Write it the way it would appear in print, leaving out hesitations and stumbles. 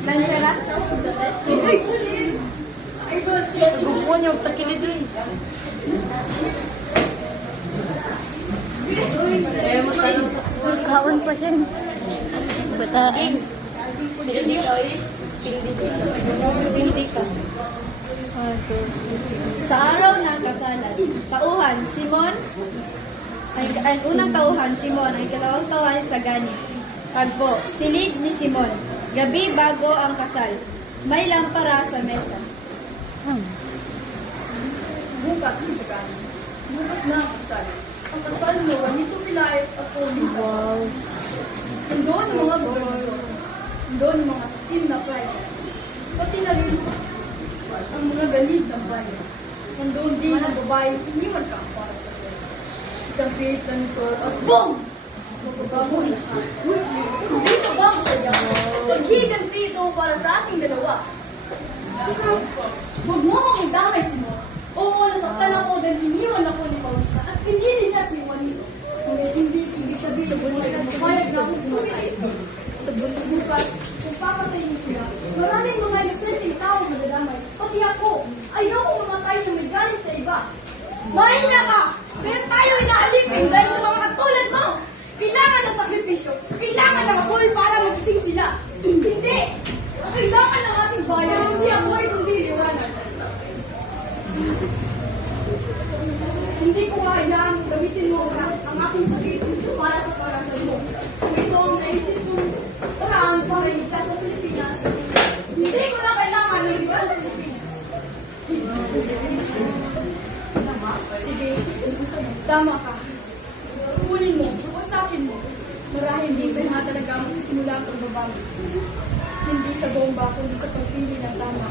Lansera? Gubuan niya, takilid rin. Kaon pa siya. Bataan. Hindi ka. Sa araw ng kasalan, tauhan, Simon, ang unang tauhan, Simon, ang ikalawang tauhan, Sagani. Pagbo, silid ni Simon, gabi bago ang kasal, may lampara sa mesa. Bukas ni Sagani. Bukas na ang kasal. Ang kasal mo, nito Pilayas at Pauline. Wow. Nandoon ang mga gobernador. Nandoon ang mga sakim na bayan. Pati na rin ang mga ganid ng bayan. Nandoon din ang babae, iniwan ka para sa kanya. Isang pilit na nito at BOOM! Magbabago ang lahat. Dito ba ako sa iyo? Maghiganti ito para sa ating dalawa. Huwag mo akong idamay, Simon. Oo, nasaktan ako dahil iniwan ako ni Paulina at hindi rin niya si Juanito. Hindi sabihin mo na pumayag na akong pumatay. Bukas, kung papatayin sila, maraming mga inosenteng tao madadamay. Pati ako, ayoko mamatay na may galit sa iba. Mahina ka! Pero tayo inaalipin dahil sa mga katulad mo! Kailangan ng sakripisyo, kailangan ng apoy para magising sila. Hindi! Ang kailangan ng ating bayan, hindi apoy kundi liwanag. Hindi ko kailangan gamitin mo ang aking sakit para sa parasal mo. Kung ito ang naisip kong paraan para iligtas sa Pilipinas, hindi ko na kailangan ng iba sa Pilipinas. Sige, tama ka. Kunin mo, usapin mo. Marahil hindi ka na talaga magsisimula ang pagbabago. Hindi sa bomba, kundi sa pagpili ng tama.